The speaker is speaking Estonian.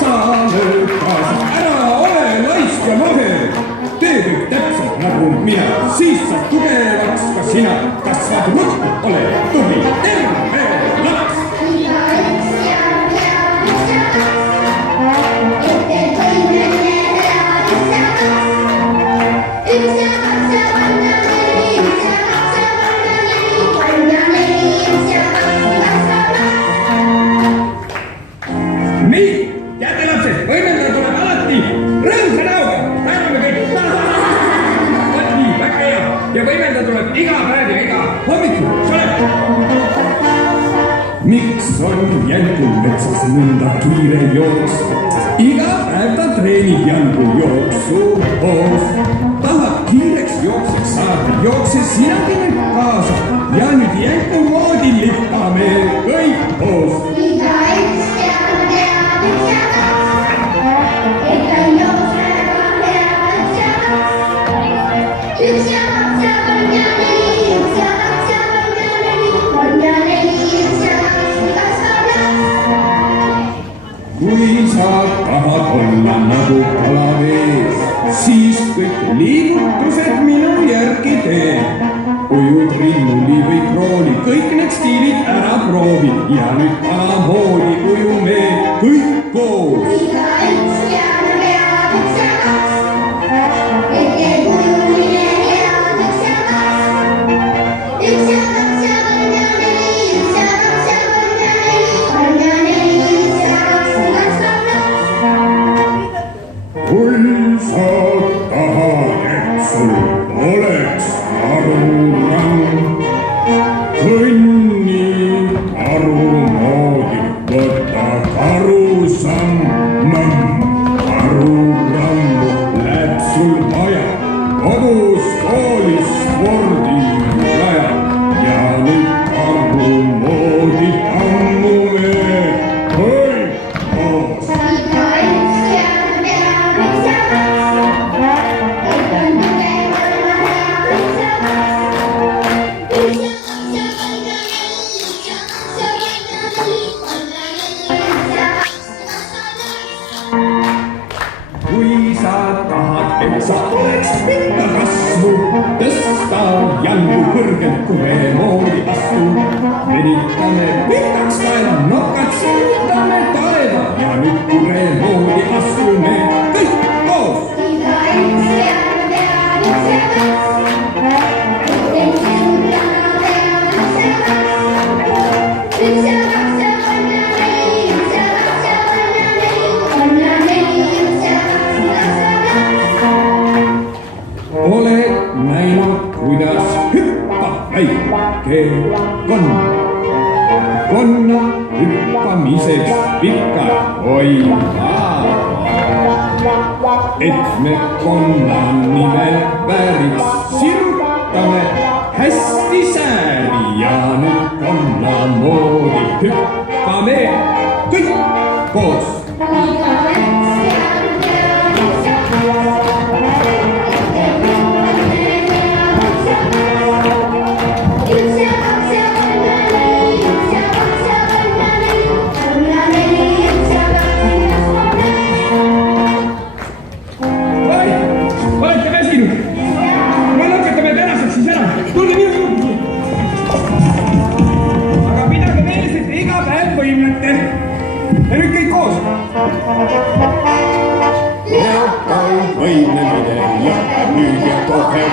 sa lööd kaasa, ära ole laisk ja nohe. Tee kõik täpselt nagu mina, siis saad tugevaks ka sina. Kasvad ruttu, ole tubli, terve laps. Nii, teate lapsed, võimendaja tuleb alati rõõmsa näoga. Täname kõik. Nii, väga hea. Ja võimendaja tuleb iga päev ja iga hommikul. Miks on jälgul metsas nõnda kiire jooks? Iga päev ta treenib jalgu jooksu koos. Tahad kiireks jookseks saada, jookse sinagi nüüd kaasa. Ja nüüd jälgu moodi lükkame kõik koos. Kui sa tahad olla nagu kalavees, siis kõik liigutused minu järgi tee. Ujud rinnuli või krooni, kõik need stiilid ära proovi ja nüüd kalamoodi ujume kõik koos. Kui sa tahad, et sul oleks karuramm, kõnni karu moodi, võta karusamm. Karurammu läheb sul vaja, kodus, koolis, spordiraja ja nüüd karu moodi ammume kõik koos. Kui sa tahad, et sa oleks pikka kasvu, tõsta jalgu kõrgelt kure moodi astu. Venitame pikaks kaela, nokad sirutame taeva ja nüüd kure moodi astume kõik koos. Oled näinud, kuidas hüppab väike konn. Konna hüppamiseks pikad hoiavad. Et me konna nime vääriks sirutame hästi sääri ja nüüd konna moodi hüppame kõik koos. Ja nüüd kõik koos. Võimlemine lõpeb nüüd ja kohe